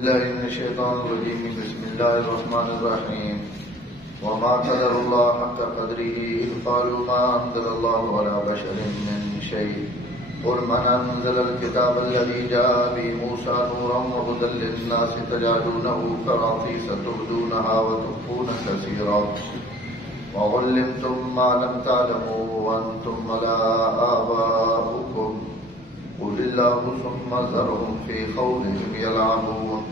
بالله من الشيطان الرجيم. بسم الله الرحمن الرحيم. وما قدر الله حق قدره إذ قالوا ما أنزل الله على بشر من شيء قل من أنزل الكتاب الذي جاء به موسى نورا وهدى للناس تجعلونه قراطيس تبدونها وتخفون كثيرا وعلمتم ما لم تعلموا وأنتم ولا آباؤكم قل الله ثم ذرهم في خوضهم يلعبون.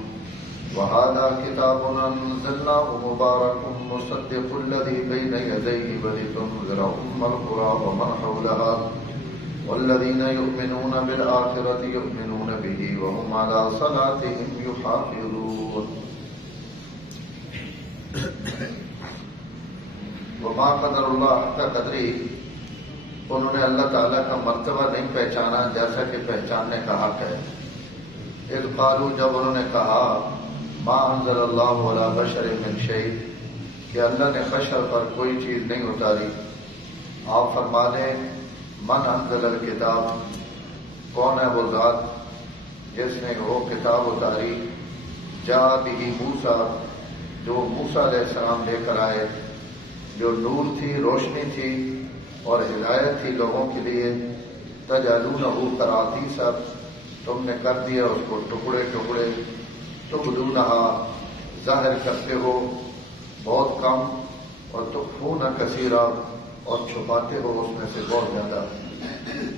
وهذا كتاب أنزلناه مبارك مصدق الذي بين يديه ولتنذر أم القرى ومن حولها والذين يؤمنون بالآخرة يؤمنون به وهم على صلاتهم يحافظون. وما قدر اللہ حق قدری، انہوں نے اللہ تعالیٰ کا مرتبہ نہیں پہچانا جیسا کہ پہچاننے کا حق ہے. اذ قالوا، جب انہوں نے کہا ما انزل اللہ علی بشر من شیء، کہ اللہ نے بشر پر کوئی چیز نہیں اتاری. آپ فرما دیں من انزل الکتاب، کون ہے وہ ذات جس نے وہ کتاب اتاری جاء بہ موسیٰ، جو موسیٰ علیہ السلام لے کر آئے، جو نور تھی، روشنی تھی اور ہدایت تھی لوگوں کے لیے. تجعلونہ قراطیسا، تم نے کر دیا اس کو ٹکڑے ٹکڑے. تبدونہا، ظاہر کرتے ہو بہت کم، اور تخفون کثیرا، اور چھپاتے ہو اس میں سے بہت زیادہ.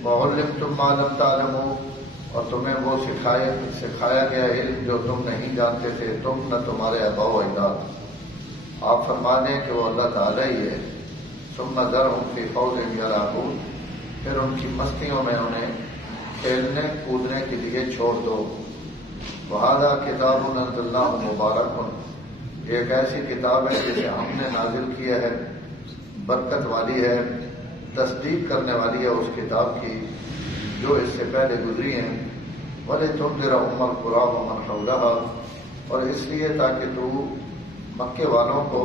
وعلمتم ما لم تعلموا، اور تمہیں وہ سکھایا گیا علم جو تم نہیں جانتے تھے، تم نہ تمہارے آباء و اجداد. آپ فرما دیں کہ وہ اللہ تعالیٰ ہی ہے. ثم ذرهم فی خوضهم یلعبون، پھر ان کی مستیوں میں انہیں کھیلنے کودنے کے لیے چھوڑ دو. وہذا کتاب انزلناہ مبارک، ایک ایسی کتاب ہے جسے ہم نے نازل کیا ہے، برکت والی ہے، تصدیق کرنے والی ہے اس کتاب کی جو اس سے پہلے گزری ہیں. وَلِتُنذِرَ أُمَّ الْقُرَىٰ وَمَنْ حَوْلَهَا، اور اس لیے تاکہ تو مکے والوں کو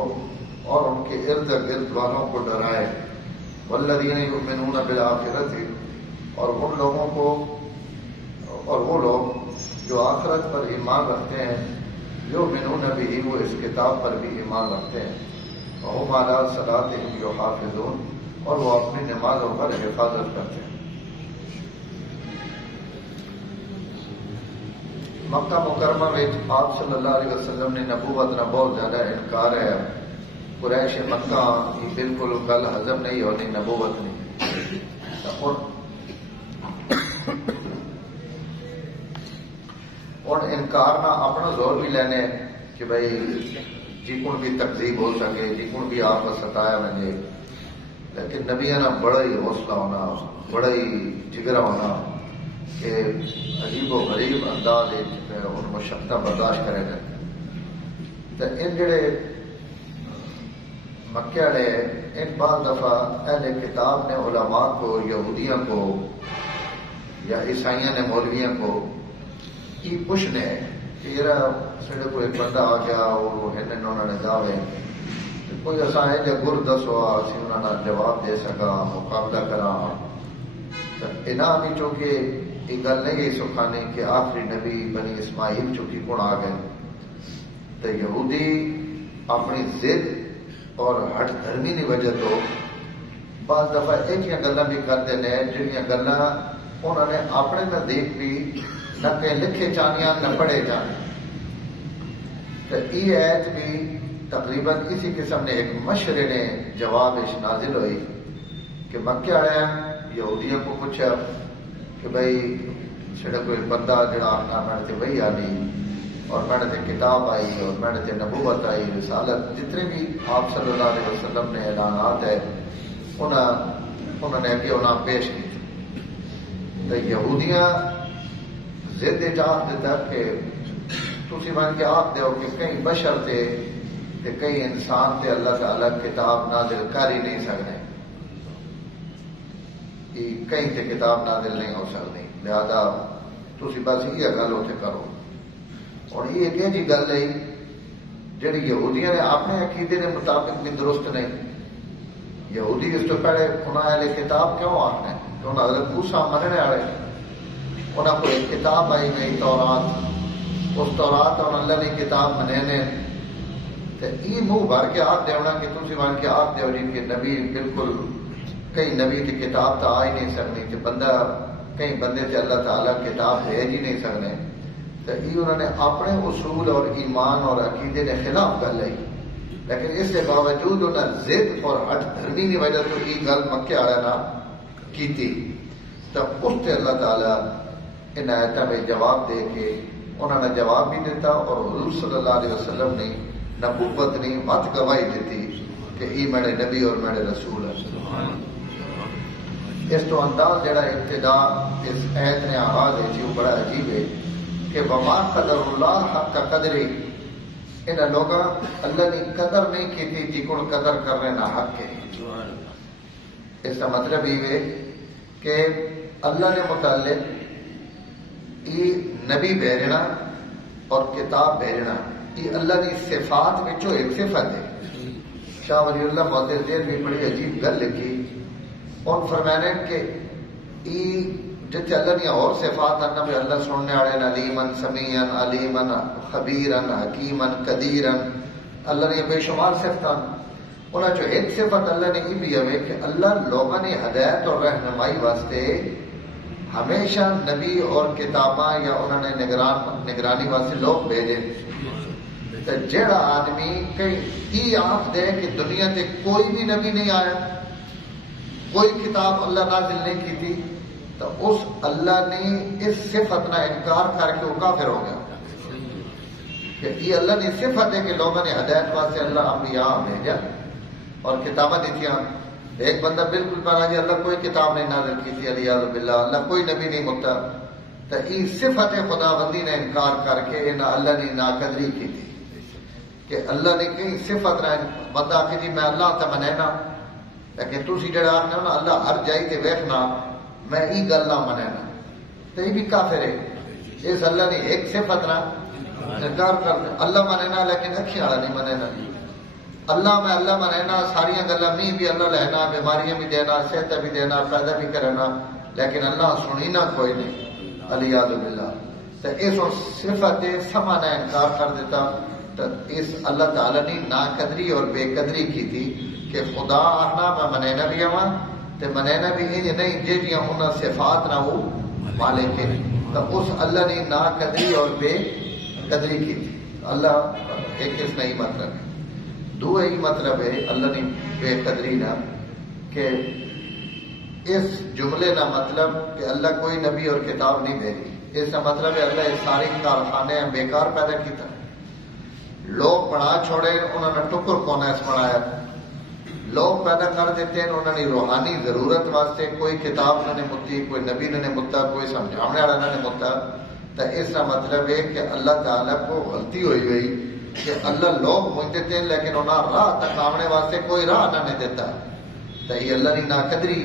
اور ان کے ارد گرد والوں کو ڈرائے. وَالَّذِينَ يُؤْمِنُونَ بِالْآخِرَةِ، اور ان لوگوں کو، اور وہ لوگ جو آخرت پر ایمان رکھتے ہیں، یؤمنون بہ، وہ اس کتاب پر بھی ایمان رکھتے ہیں. وَهُمْ عَلَىٰ صَلَاتِهِمْ يُحَافِظُونَ، اور وہ اپنی نمازوں پر حفاظت کرتے ہیں. مکہ مکرمہ میں آپ صلی اللہ علیہ وسلم نے نبوت نہ بہت زیادہ انکار ہے. قریش مکہ یہ بالکل گل ہضم نہیں ہونی نبوت نہیں. اور انکار نہ اپنا زور بھی لینے کہ بھائی جی کون بھی تکذیب ہو سکے، جی کون بھی آپ کو ستایا وجے. لیکن نبیوں نے بڑا ہی حوصلہ ہونا، بڑا ہی جگرا ہونا کہ عجیب و غریب انداز ان مشقتیں برداشت کرے گا. تو ان جڑے مکے والے ان بعض دفعہ اہل کتاب نے علماء کو، یہودیوں کو یا عیسائیوں نے مولویوں کو یہ پوچھنے کہ یہ سڑے کوئی بندہ آ گیا اور انہوں نے دعوے کوئی اصا ہے جو گر دسو اسی انہوں نے جواب دے سکا، مقابلہ کرا. انہاں بھی چونکہ یہ گل نہیں سکھانی کہ آخری نبی بنی اسماعیل چونکہ کون آ گئے. تو یہودی اپنی ضد اور ہٹ دھرمی کی وجہ تو بعض دفعہ ایک گلاں بھی کرتے ہیں جہاں گلاں انہوں نے اپنے نزدیک بھی نہ کہیں لکھے چانیاں نہ پڑھے جانے. تو یہ ایت بھی تقریباً اسی قسم نے ایک مشرے نے جواب نازل ہوئی کہ مکے والے یہودیوں کو پوچھا کہ بھائی سڑا کوئی بندہ جڑا آخنا میں نے وہی آئی اور میں نے کتاب آئی اور میں نے نبوت آئی، رسالت، جتنے بھی آپ صلی اللہ علیہ وسلم نے اعلانات ہے انہوں نے کہ انہیں پیش کی. تو یہودیاں ضد آخ دیتا کہ تھی من کے آخ دو کہ کئی بشر تھے کہ کئی انسان تے اللہ تعالی کتاب نازل کر ہی نہیں سکتے، کئی تے کتاب نازل نہیں ہو سکتی، لہذا تھی بس یہ گل اتنے کرو. اور یہ ایک جی گل ہے جہی یہودیاں نے اپنے عقیدے کے مطابق بھی درست نہیں. یہودی اس تو پہلے انہوں نے کتاب کیوں آخنا ہے کہ انہوں نے موسیٰ مننے والے انہوں کو ایک کتاب آئی گئی تورات اس تورات اور اللہ نے کتاب مننے تے ای منہ بھر کے آخ دیونا کہ تسی مان کے آخ دیو جی کہ نبی بالکل کئی نبی تی کتاب تا آ ہی نہیں سکنی تے بندہ کئی بندے تے اللہ تعالیٰ کتاب بھیج ہی نہیں سکنے تو یہ انہوں نے اپنے اصول اور ایمان اور عقیدے نے خلاف کر لی، لیکن اس کے باوجود انہوں نے ضد اور ہٹ دھرمی کی وجہ تو یہ گل مکے والے نہ کی تو اس سے اللہ تعالیٰ ان آیتوں میں جواب دے کے انہوں نے جواب بھی دیتا اور حضور صلی اللہ علیہ وسلم نے نبوت نے مت گواہی دیتی کہ یہ میرے نبی اور میرے رسول ہے۔ اس تو انداز جڑا ابتدا اس آیت نے آغاز ہے جی وہ بڑا عجیب ہے کہ وما قدر اللہ حق قدری، ان لوگوں اللہ نے قدر نہیں کی تھی جکن قدر کرنے نہ حق ہے۔ اس کا مطلب یہ ہے کہ اللہ نے متعلق یہ نبی بھیجنا اور کتاب بھیجنا یہ اللہ کی صفات وچوں ایک صفت ہے۔ شاہ ولی اللہ محدث نے بھی بڑی عجیب گل لکھی، ان فرمانے کہ یہ جتنے اللہ نے اور صفات ہیں بھی اللہ سننے والے علیمن سمیعن علیمن خبیرن حکیمن قدیرن، اللہ نے بے شمار صفت انہوں جو ایک صفت اللہ نے یہ بھی ہے کہ اللہ لوگوں نے ہدایت اور رہنمائی واسطے ہمیشہ نبی اور کتاباں یا انہوں نے نگرانی واسطے لوگ بھیجے۔ تو جڑا آدمی کئی یہ آنکھ دے کہ دنیا تے کوئی بھی نبی نہیں آیا، کوئی کتاب اللہ نازل نہیں کی تھی، تو اس اللہ نے اس صفت نہ انکار کر کے وہ کافر ہو گیا کہ یہ اللہ نے صفت ہے کہ لوگوں نے ہدایت واسطے اللہ انبیاء بھیجا اور کتابیں دیتی۔ ایک بندہ بالکل پڑھا جی اللہ کوئی کتاب نہیں نازل کی تھی علیہ باللہ، اللہ کوئی نبی نہیں متا، تو یہ صفت خدا بندی نے انکار کر کے اللہ نے ناقدری کی تھی کہ اللہ نے کئی صفت نہ بندہ کہ جی میں اللہ تے منینا، لیکن تسی جڑا آخنا نا اللہ ہر جائی تے ویکھنا میں ای گل نہ منینا، تو یہ بھی کافر ہے۔ اس اللہ نے ایک صفت نہ انکار کر اللہ منینا لیکن اکھی والا نہیں منینا، اللہ میں اللہ منینا ساری گلا می بھی اللہ لینا، بیماریاں بھی دینا، صحت بھی دینا، پیدا بھی کرنا، لیکن اللہ سنی نہ کوئی نہیں علیہ باللہ۔ تو اس صفت سما نے انکار کر دیتا، تو اس اللہ تعالیٰ نے ناقدری اور بے قدری کی تھی کہ خدا آخنا میں منینا بھی ہوا تو منینا بھی انج نہیں جہاں انہوں صفات نہ وہ مالک ہے، تو اس اللہ نے ناقدری اور بے قدری کی تھی۔ اللہ ایک اس نہیں مطلب ہے، دو ہی مطلب ہے اللہ نے بے قدری نہ کہ اس جملے نہ مطلب کہ اللہ کوئی نبی اور کتاب نہیں بھیجی، اس کا مطلب ہے اللہ یہ سارے کارخانے بیکار پیدا کیتا، لوگ بنا چھوڑے انہوں نے ٹکر کونا اس بنایا، لوگ پیدا کر دیتے ہیں انہوں نے روحانی ضرورت واسطے کوئی کتاب انہوں نے متی، کوئی نبی نے متا، کوئی سمجھانے والا نے متا، تو اس کا مطلب ہے کہ اللہ تعالیٰ کو غلطی ہوئی کہ اللہ لوگ مجھ دیتے ہیں لیکن انہیں راہ تک آنے واسطے کوئی راہ نہ نہیں دیتا، تو یہ اللہ نے ناقدری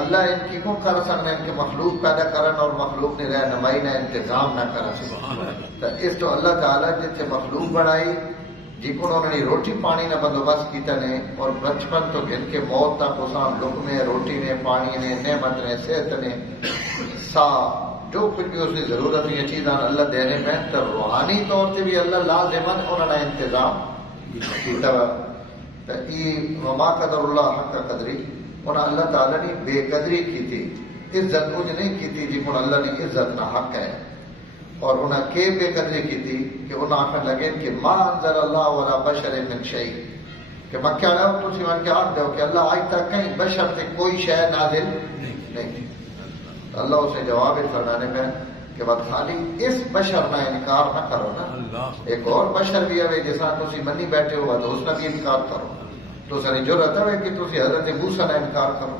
اللہ ان کی کو کر سکنا ان کے مخلوق پیدا کرن اور مخلوق نے رہنمائی نہ انتظام نہ کر سکنا، تو اس تو اللہ تعالیٰ جتنے مخلوق بڑھائی جی کو انہوں نے روٹی پانی نہ بندوبست کیتا نے اور بچپن تو گن کے موت تک اسان لقمے روٹی نے پانی نے نعمت نے صحت نے سا جو کچھ بھی اس کی ضرورت یہ چیزاں اللہ دینے میں، تو روحانی طور سے بھی اللہ لازمن انہوں نے انتظام کیتا، تو یہ وما قدر اللہ حق قدری انہوں اللہ تعالیٰ نے بے قدری کی تھی، عزت کچھ نہیں کی تھی جی کو اللہ نے عزت نہ حق ہے، اور انہیں کے بے قدری کی تھی کہ انہیں آخر لگے کہ ما انزل اللہ ولا بشر من شیء، کہ مکہ والے تو سیمان کے آخ دو کہ اللہ آج تک کہیں بشر سے کوئی شے نازل نہیں تھی، اللہ اسے جواب فرمانے میں کہ بات خالی اس بشر نہ انکار نہ کرو نا، ایک اور بشر بھی ہے جس طرح تسی منی بیٹھے ہو تو اس کا بھی انکار کرو، تو ساری ضرورت ہے کہ تسی حضرت موسیٰ نہ انکار کرو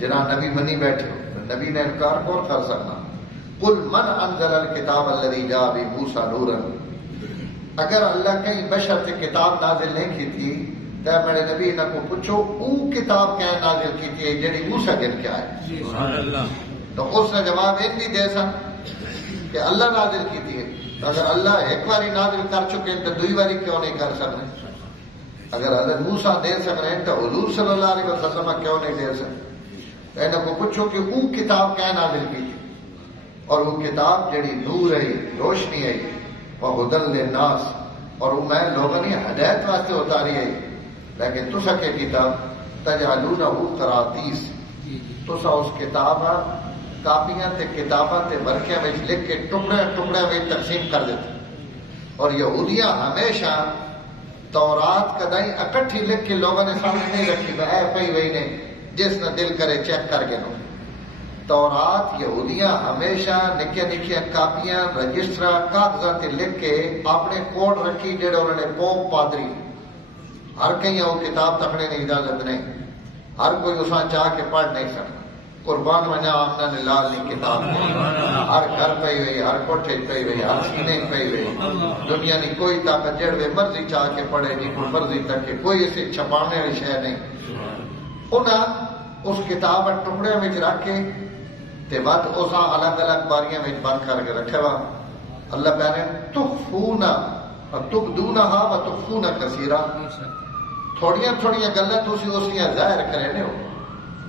جنہاں نبی منی بیٹھے ہو، نبی نے انکار کون کر سکنا؟ قل من انزل الکتاب الذی جاء بموسیٰ نورا، اگر اللہ کہیں بشر سے کتاب نازل نہیں کی تھی تو میرے نبی انہوں کو پوچھو او کتاب کیا نازل کی تھی جڑی موسیٰ گن کے آئے، تو اس نے جواب ایک بھی دے سن کہ اللہ نازل کی تھی، تو اگر اللہ ایک باری نازل کر چکے ہیں تو دوئی باری کیوں نہیں کر سکتے؟ اگر حضرت موسیٰ دے سک رہے ہیں تو حضور صلی اللہ علیہ وسلم کیوں نہیں دے سکتے؟ انہوں کو پوچھو کہ وہ کتاب کیا نازل کی تھی، اور وہ کتاب جڑی نور ہے روشنی ہے وہدل للناس، اور میں لوگوں نے ہدایت واسطے اتاری ہے. لیکن تسا کے کتاب تجعلونہ قراطیس، تسا اس کتاب کاپیاں تے کتاباں تے ورقیاں میں لکھ کے ٹکڑے ٹکڑے میں تقسیم کر دیتے. اور یہودیاں ہمیشہ تورات کدائی اکٹھی لکھ کے لوگوں نے سامنے نہیں رکھی، اے پئی وہی نے جس نے دل کرے چیک کر کے نو. تورات یہودیاں ہمیشہ نکیاں نکیاں کاپیاں رجسٹر کاغذات لکھ کے اپنے کوٹ رکھی، جڑے انہوں نے پوپ پادری ہر کہیں وہ کتاب تکڑے نہیں اجازت نہیں، ہر کوئی اساں چاہ کے پڑھ نہیں سکتا. قربان وجہ آمنا نے لال نہیں کتاب ہر گھر پئی ہوئی، ہر کوٹھے پئی ہوئی، ہر سینے پئی ہوئی. دنیا کی کوئی طاقت جڑے مرضی چاہ کے پڑھے نہیں، کوئی مرضی تک کے کوئی اسے چھپانے والی شے نہیں. انہاں اس کتاب ٹکڑے میں رکھ کے تے بعد اساں الگ الگ باریاں میں بند کر کے رکھے وا. اللہ کہہ رہے ہیں تخفونا تبدونہا و تخفونا کثیرا، تھوڑیاں تھوڑیاں گلاں تسی اسیاں ظاہر کرنے ہو.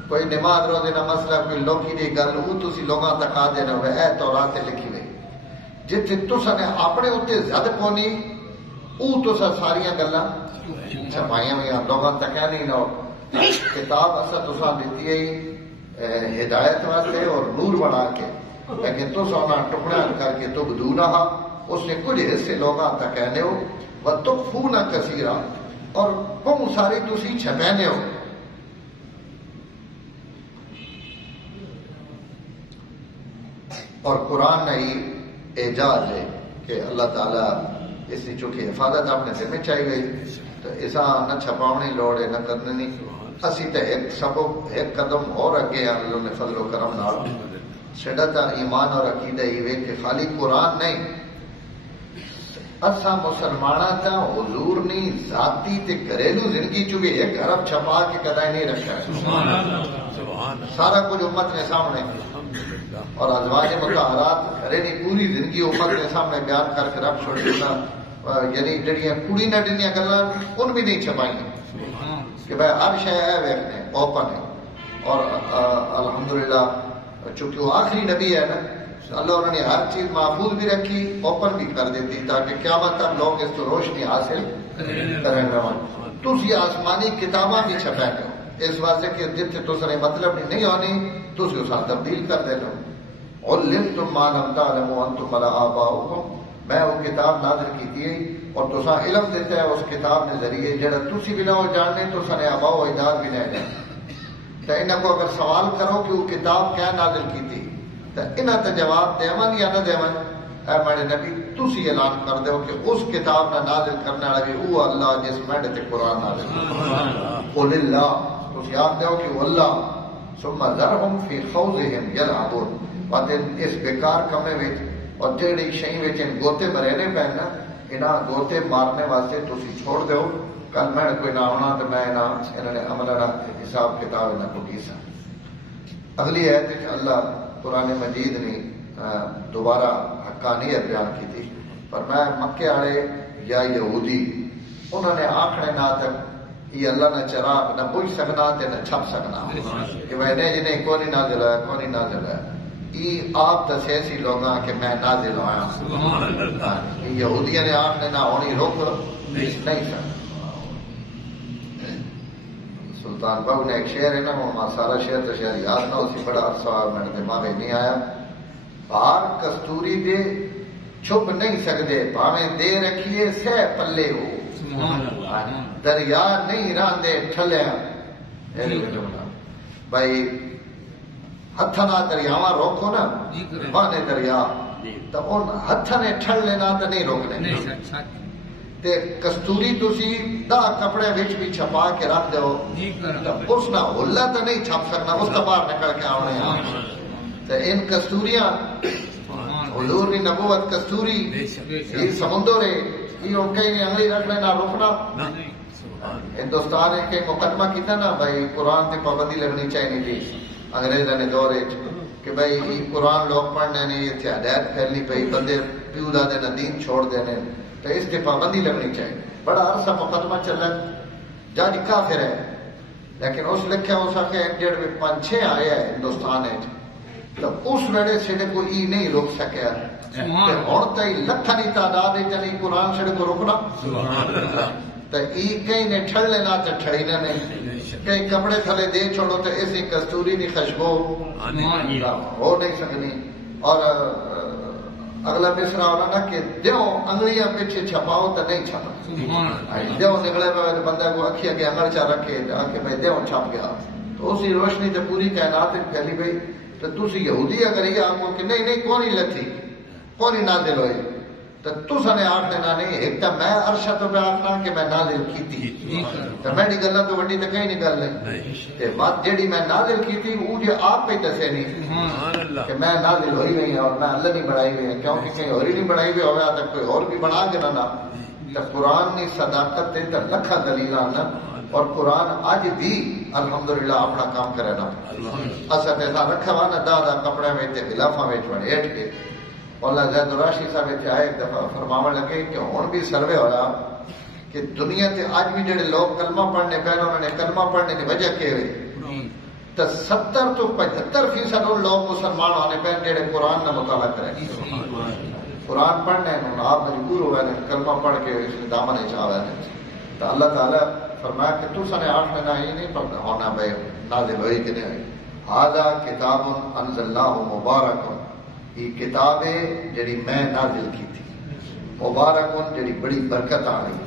کوئی نماز روزے نہ مسئلہ کوئی لوکی دی گل وہ تسی لوگاں تک آ دینا ہوئے اے تورات لکھی ہوئی. جتھے تسا نے اپنے اتنے زد کونی او تسا ساریاں گلاں چھپائیاں ہوئی لوگاں تک نہیں نہ. کتاب اصل تسا دیتی ہے ہدایت واسطے اور نور بنا کے، لیکن تسا انہاں ٹکڑا کر کے تبدونہا اس نے کچھ حصے لوگاں تک کہنے ہو وتخفون کثیرا، اور بہت ساری تسی چھپینے ہو. اور قرآن نہیں اعجاز ہے کہ اللہ تعالیٰ اس کی چونکہ حفاظت اپنے دل میں چاہی گئی تو ایسا نہ چھپاؤنی لوڑ ہے نہ کرنے نہیں. اسی تے ایک سبب ایک قدم اور اگے اللہ نے فضل و کرم نال سڈا تا ایمان اور عقیدہ ہی کہ خالی قرآن نہیں، اسا مسلمانہ تا حضور نہیں ذاتی تے گھریلو زندگی چ بھی ایک حرف چھپا کے کدی نہیں رکھا ہے. سارا کچھ امت نے سامنے، اور ازواج مطہرات گھرے کی پوری زندگی امت کے سامنے بیان کر کے رکھ چھوڑ دینا. یعنی جڑیاں کڑی نہ ڈنیاں گلاں ان بھی نہیں چھپائیں کہ بھائی ہر شے ہے ویکھنے اوپن ہے. اور الحمدللہ چونکہ وہ آخری نبی ہے نا، اللہ انہوں نے ہر چیز محفوظ بھی رکھی اوپن بھی کر دیتی تاکہ قیامت تک لوگ اس کو روشنی حاصل کریں گے. تسی آسمانی کتاباں بھی چھپا ہو اس واسطے کہ جتنے تسنے مطلب نہیں ہونی تسی اساں تبدیل کر دے لو. علمتم ما لم تعلموا انتم ولا آباؤکم، میں وہ کتاب نازل کی ہے اور تساں علم دیتا ہے اس کتاب نے ذریعے جڑا تسی بھی نہ ہو جاننے تساں نے آباؤ و اجداد بھی نہ جاننے. تو انہاں کو اگر سوال کرو کہ وہ کتاب کیا نازل کی تھی تو انہاں تے جواب دیون یا نہ دیون، اے میرے نبی تسی اعلان کر دو کہ اس کتاب نہ نازل کرنے والا بھی وہ اللہ جس میڈے تے قرآن نازل کرتا. قل اللہ، تسی آپ دیو کہ وہ اللہ. ثم ذرهم فی خوضهم یلعبون، بعد اس بیکار کمے وچ اور جڑی شئی وچ ان گوتے مرنے پے نا انہاں گوتے مارنے واسطے تسی چھوڑ دیو. کل میں کوئی نہ آنا تو میں انہوں نے عمل حساب کتاب انہوں کو کیسا. اگلی ہے کہ اللہ قرآن مجید نے دوبارہ حقانیت بیان کی تھی، پر میں مکے والے یا یہودی انہوں نے آخنے نہ تک یہ اللہ نہ چراغ نہ پوچھ سکنا تے نہ چھپ سکنا کہ میں نے جنہیں کونی نازل ہے کونی نازل ہے. یہ آپ دسے سی لوگاں کہ میں نازل آیا. یہودیاں نے آخنے نہ ہونی رک نہیں سکتا. سلطان بہو نے ایک شعر ہے نا، وہ سارا شعر تو شعر یاد نہ اسی بڑا عرصہ میرے دماغ نہیں آیا. بھار کستوری دے چھپ نہیں سکتے بھاویں دے رکھیے سہ پلے ہو، دریا نہیں راندے ٹھلیا. بھائی ہتھ نہ دریاواں روکو نا بانے دریا تو ان ہتھ نے ٹھل لینا تو نہیں روکنے. تے کستوری تسی دا کپڑے وچ بھی چھپا کے رکھ دو اس نہ ہلا تو نہیں چھپ سکنا، اس کا باہر نکل کے آنے. تو ان کستوریاں حضور کی نبوت کستوری یہ سمندر ہے، یہ ان کہیں انگلی رکھ لینا روکنا. ہندوستان نے کہ مقدمہ کیتا نا بھائی قرآن تے پابندی لگنی چاہیے تھی انگریزوں نے دور کہ بھائی یہ قرآن لوگ پڑھنے نے اتنے ہدایت پھیلنی پئی بندے پیو دادے نہ دین چھوڑ دینے تو اس کی پابندی لگنی چاہیے. بڑا عرصہ مقدمہ چلا جج کافر ہے لیکن اس لکھے ہو سکے 1.5 5 6 آئے ہے ہندوستان تو اس ویلے سڑے کو ای نہیں روک سکیا ہوں تو لکھاں کی تعداد چلی قرآن سڑے کو روکنا تو ای کئی نے ٹھڑ لینا تو ٹھڑی نہ نہیں کئی کپڑے تھلے دے چھوڑو تو ایسی کستوری کی خوشبو ہو نہیں سکنی اور اگلا مصرا ہونا نا کہ دیو انگلیاں پیچھے چھپاؤ تو نہیں چھپا دیو نکلے پہ بندہ کو اکھی اگے انگل چا رکھے کہ بھائی دیو چھپ گیا تو اسی روشنی تو پوری کائنات پھیلی پئی تو تسی یہودی اگر یہ آخو کہ نہیں کونی لتھی کونی نازل ہوئی تو تسا نے آخ دینا نہیں ایک تو میں عرشہ تو پہ آخنا کہ میں نازل کیتی تو میں دی گلہ تو وڈی تو کہیں نہیں گل نہیں بات جیڑی میں نازل کیتی وہ جو آپ پہ دسے نہیں کہ میں نازل ہوئی ہوئی اور میں اللہ نہیں بڑھائی ہوئی ہے کیونکہ کہیں اور ہی نہیں بڑھائی ہوئی ہویا تو کوئی اور بھی بنا کے نہ تو قرآن کی صداقت تے تو لکھا دلیل آنا اور قرآن آج بھی الحمدللہ اپنا کام کرے نا اصل ایسا رکھا ہوا نا دا کپڑے میں تے غلافاں میں چھوڑے ایٹ کے مولا زید راشی صاحب اتنے آئے ایک دفعہ فرماون لگے کہ ہن بھی سروے ہویا کہ دنیا تے آج بھی جڑے لوگ کلمہ پڑھنے پہ انہوں نے کلمہ پڑھنے کی وجہ کیا ہوئی تو 70 تو 75% ان لوگ مسلمان ہونے پہ جڑے قرآن کا مطالعہ کریں قرآن پڑھنے انہوں آپ مجبور ہو گئے کلمہ پڑھ کے اس نے دامن چاہ گئے تو اللہ تعالیٰ فرمایا کہ تو سنے آٹھ لینا ہی نہیں پڑھنا ہونا بھائی نازل ہوئی کہ نہیں ہوئی ہذا کتاب انزلناہ مبارک یہ کتاب ہے جڑی میں نازل کی تھی مبارک جڑی بڑی برکت آ رہی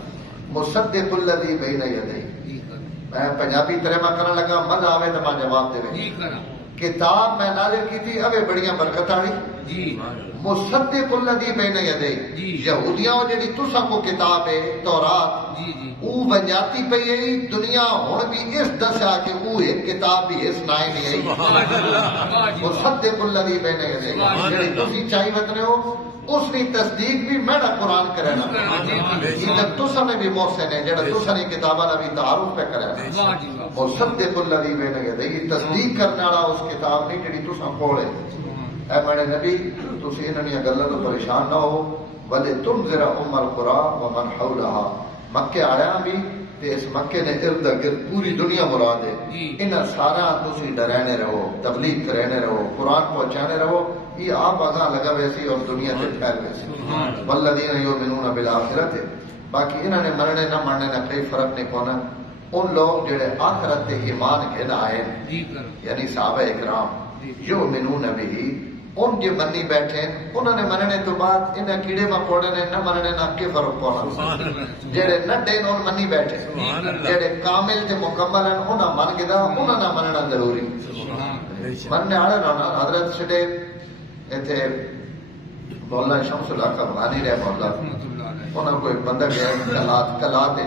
مصدق الذی بین یدیہ میں پنجابی ترجمہ کرنے لگا مزہ آوے تو میں جواب دے کتاب میں نازل کی تھی ابے بڑیاں برکت آ رہی مصدق الذی بین یدیہ یہودیاں جڑی تساں کو کتاب ہے تورات او بنجاتی پئی ہے دنیا ہن بھی اس دسا کہ او ایک کتاب بھی اس نائے نہیں آئی مصدق الذی بین یدیہ جڑی تسی چاہی وتنے ہو اس کی تصدیق بھی میں قرآن کرے نا یہ تساں نے بھی محسن ہے جڑا تساں نے کتاباں دا بھی تعارف پہ کرے مصدق الذی بین یدیہ تصدیق کرنے والا اس کتاب نہیں جڑی تساں کول ہے اے میرے نبی تسی انہاں گلاں تو پریشان نہ ہو بلے تنذر ام القرى ومن حولها مکے آیا بھی تے اس مکے نے ارد گرد پوری دنیا مراد ہے انہاں سارا تسی ڈرانے رہو تبلیغ کرانے رہو قرآن پہنچانے رہو یہ آپ آزاں لگا ویسی اور دنیا سے پھیل ویسی والذین یؤمنون بالآخرۃ باقی انہوں نے مرنے نہ مرنے نہ کوئی فرق نہیں پونا ان لوگ جڑے آخرت تے ایمان کے نہ آئے یعنی صحابہ اکرام یؤمنون بہ ان جو منی بیٹھے انہوں نے مننے تو بعد انہیں کیڑے مکوڑے نے نہ مننے نہ کے فرق پونا جڑے نڈے ان منی بیٹھے جڑے کامل تے مکمل ہیں انہاں من گدا انہاں نہ مننا ضروری مننے والے نہ حضرت سٹے ایتھے مولا شمس الحق افغانی رحمہ اللہ انہاں کوئی بندہ گیا کلات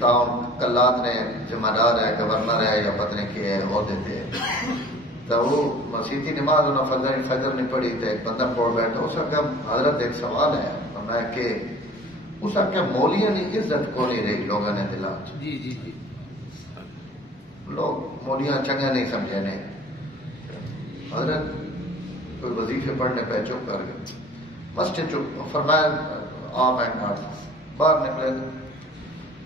چاہ کلات نے ذمہ دار ہے گورنر ہے یا پتہ نہیں کہ ہے عہدے تے تو وہ مسیحی نماز انہوں فجر نہیں پڑھی تو ایک بندہ پڑھ بیٹھا اس کا حضرت ایک سوال ہے میں کہ اس کا مولیاں کی عزت کو نہیں رہی لوگوں نے دلا لوگ مولیاں چنگا نہیں سمجھے نے حضرت کوئی وظیفے پڑھنے پہ چپ کر گئے مسجد چپ فرمایا آ میں باہر نکلے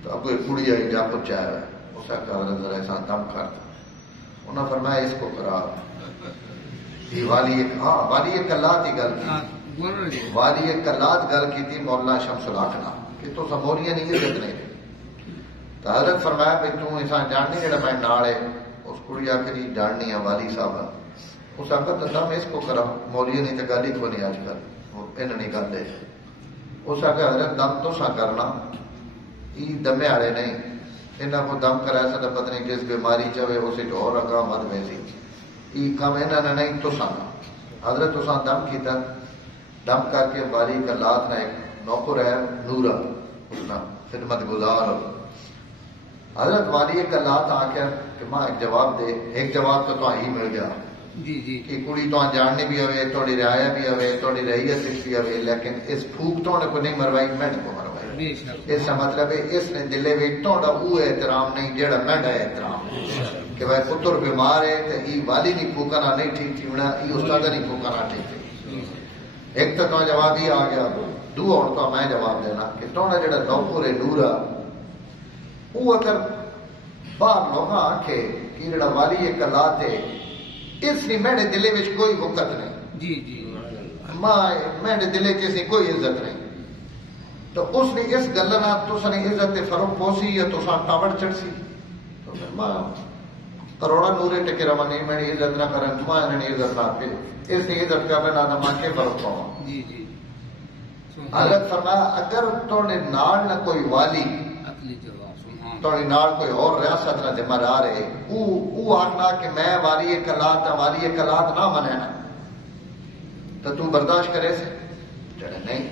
تو اب کوئی کڑی آئی جا پہنچایا ہے اس کا حضرت ذرا ایسا دم کرتا انہوں نے فرمایا اس کو کرا والی کلات ہی گل کی والی کلات گل کی تھی مولانا شمس الحق نا کہ تو سموریاں نہیں عزت نہیں تو حضرت فرمایا بھائی تو انسان جاننی جڑا میں نال ہے اس کڑی آخری جاننی ہے والی صاحب اس آخر تو دم اس کو کرا مولیاں نہیں تو گل ہی کو نہیں آج کل ان نہیں گل دے اس آخر حضرت دم تو سا کرنا یہ دمے والے نہیں انہوں کو دم کرا سا پتہ نہیں کس بیماری چاہے اسے جو اور اگاں مد ویسی یہ کام انہوں نے نہیں تو سانا حضرت تو سان دم کیتا دم کر کے باری کلات نے ایک نوکر ہے نورا اس نے خدمت گزار حضرت والی کلات آ کے کہ ماں ایک جواب دے ایک جواب تو ہی مل گیا کہ کڑی تو جاننی بھی ہوئے تھوڑی رعایا بھی ہوئے تھوڑی رعیت بھی ہوئے لیکن اس پھوک تو کو نہیں مروائی میں نے کو مروائی اس کا مطلب ہے اس نے دلے میں تھوڑا وہ احترام نہیں جڑا میں احترام کہ بھائی پتر بیمار ہے تو یہ والی نہیں پھوکنا نہیں ٹھیک تھی ہونا یہ استاد نہیں پھوکنا ٹھیک تھی ایک تو جواب ہی آ گیا دو اور تو میں جواب دینا کہ تھوڑا جڑا نوکر ہے نورا وہ اگر باہر لوگ آکھے کہ جڑا والی کلات ہے اس نے میرے دلے وچ کوئی وقت نہیں جی جی میرے دلے کسی کوئی عزت نہیں. تو اس نے اس گل نہ تس نے عزت فرق پوسی یا تسا ٹاوڑ چڑسی تو ماں کروڑا نورے ٹکے روا نہیں میری عزت نہ کرن ماں نے عزت نہ پہ اس نے عزت کرنے نہ ماں کے فرق پاؤں. جی جی حضرت فرمایا اگر توڑے نال نہ کوئی والی توڑے نال کوئی اور ریاست نہ ذمہ دار ہے او آخنا کہ میں والی کلات نہ منے نا تو تو برداشت کرے سے جڑے نہیں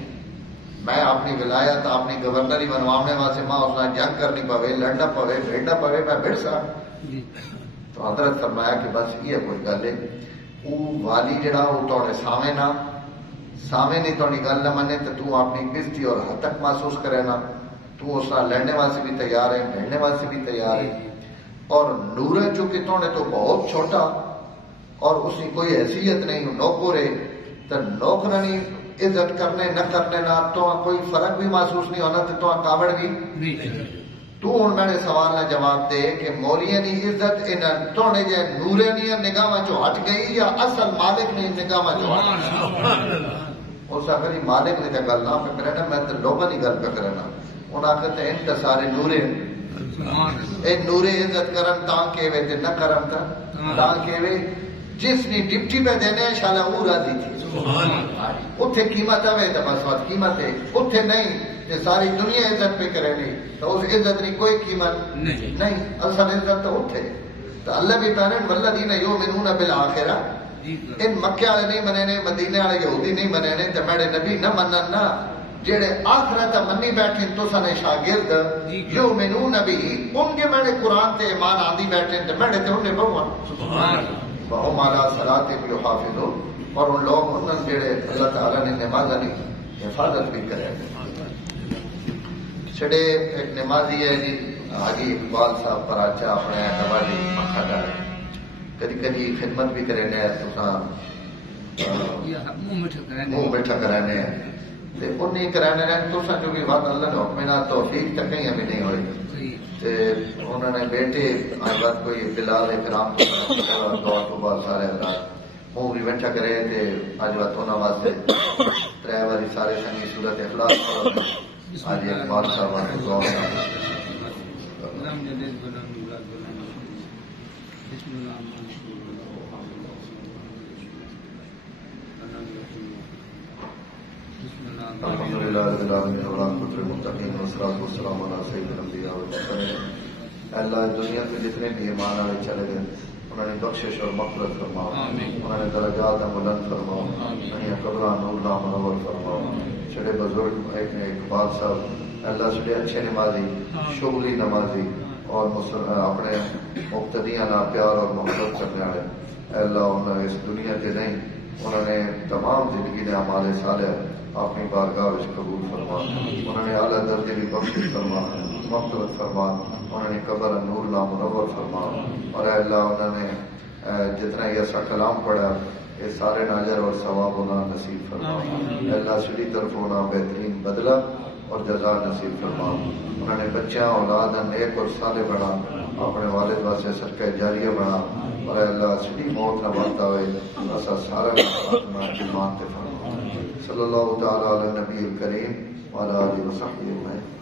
میں اپنی ولایت اپنی گورنری بنوانے واسطے ماں اس جنگ کرنی پوے لڑنا پوے بھیڑنا پوے میں بھیڑ سا. تو حضرت فرمایا کہ بس یہ کوئی گل ہے او والی جڑا وہ توڑے سامنے نہ سامنے نہیں توڑی گل نہ منے تو تو اپنی بزتی اور حد تک محسوس کرے نا تو اس نہ لڑنے واسطے بھی تیار ہے بھیڑنے واسطے بھی تیار ہے. اور نور چونکہ توڑے تو بہت چھوٹا اور اس کی کوئی حیثیت نہیں نوکر ہے تو نوکرانی عزت کرنے نہ کرنے نہ تو کوئی فرق بھی محسوس نہیں ہونا تو کاوڑ بھی تو ہوں میرے سوال نہ جواب دے کہ مولیاں کی عزت ان توڑے جے نورے نی نگاہ چو ہٹ گئی یا اصل مالک نے نگاہ چو ہٹ گئی. اس آخر مالک نے تو گل نہ پہ کرنا میں تو لوگوں کی گل پہ کرنا انہوں آخر تو ان تو سارے نورے اے نورے عزت کرن تاں کہوے تے نہ کرن تاں کہوے جس نے ڈپٹی پہ دینے شالا وہ راضی تھی اتھے قیمت آوے تو بس وقت قیمت ہے اتھے نہیں کہ ساری دنیا عزت پہ کرے نہیں تو اس عزت نہیں کوئی قیمت نہیں اصل عزت تو اتھے. تو اللہ بھی پہنن والذین یؤمنون بالآخرہ ان مکے والے نہیں منے نے مدینے والے یہودی نہیں منے نے تو میرے نبی نہ منن نہ جڑے آخرت منی بیٹھے تو سنے شاگرد یؤمنون بھی ان کے میرے قرآن تے ایمان آندی بیٹھے تو میرے تے انہیں بہوا وہم علی صلاتہم یحافظون اور ان لوگ انہوں جڑے اللہ تعالیٰ نے نمازہ کی حفاظت بھی کرے. چھڑے ایک نمازی ہے جی حاجی اقبال صاحب پراچا اپنے نمازی مکھا ڈال کدی کدی خدمت بھی کرے نے منہ میٹھا کرانے تے انہیں کرانے رہے تو جو بھی بات اللہ نے حکمنا توفیق تک کہیں ابھی نہیں ہوئی تے انہوں نے بیٹے آج بات کوئی بلال اکرام دور کو بہت سارے حضرات منہ بھی بیٹھا کرے تے آج بات ہونا واسطے ترے والی سارے سنگی صورت اخلاص آج اقبال صاحب آنے دعا الحمدللہ رب العالمین والعاقبۃ للمتقین والصلاۃ والسلام علی سید الانبیاء والمرسلین. اللہ دنیا کے جتنے بھی ایمان والے چلے گئے انہوں نے بخشش اور مغفرت فرماؤ انہوں نے درجات بلند فرماؤ انہیں قبران نور منور فرماؤ. چھڑے بزرگ اقبال صاحب اللہ چھڑے اچھے نمازی شغلی نمازی اور اپنے مقتدیاں نہ پیار اور محبت کرنے والے اللہ انہوں نے اس دنیا کے نہیں انہوں نے تمام زندگی نے اعمال صالح اپنی بارگاہ وچ قبول فرما انہوں نے اعلیٰ درجے کی بخشش فرما مغفرت فرما انہوں نے قبر نور منور فرما. اور اے اللہ انہوں نے جتنا یہ ایسا کلام پڑھا یہ سارے ناجر اور ثواب انہوں نصیب فرما. اے اللہ سیدھی طرف ہونا بہترین بدلہ اور جزا نصیب فرما. انہوں نے بچیاں اولاد نیک اور صالح بنا اپنے والد واسطے صدقہ جاریہ بنا. اور اے اللہ سیدھی موت نہ بنتا ہوئے ایسا سارا ایمان تے فرما. صلی اللہ تعالی علی نبی الکریم وعلی آلہ وصحبہ اجمعین.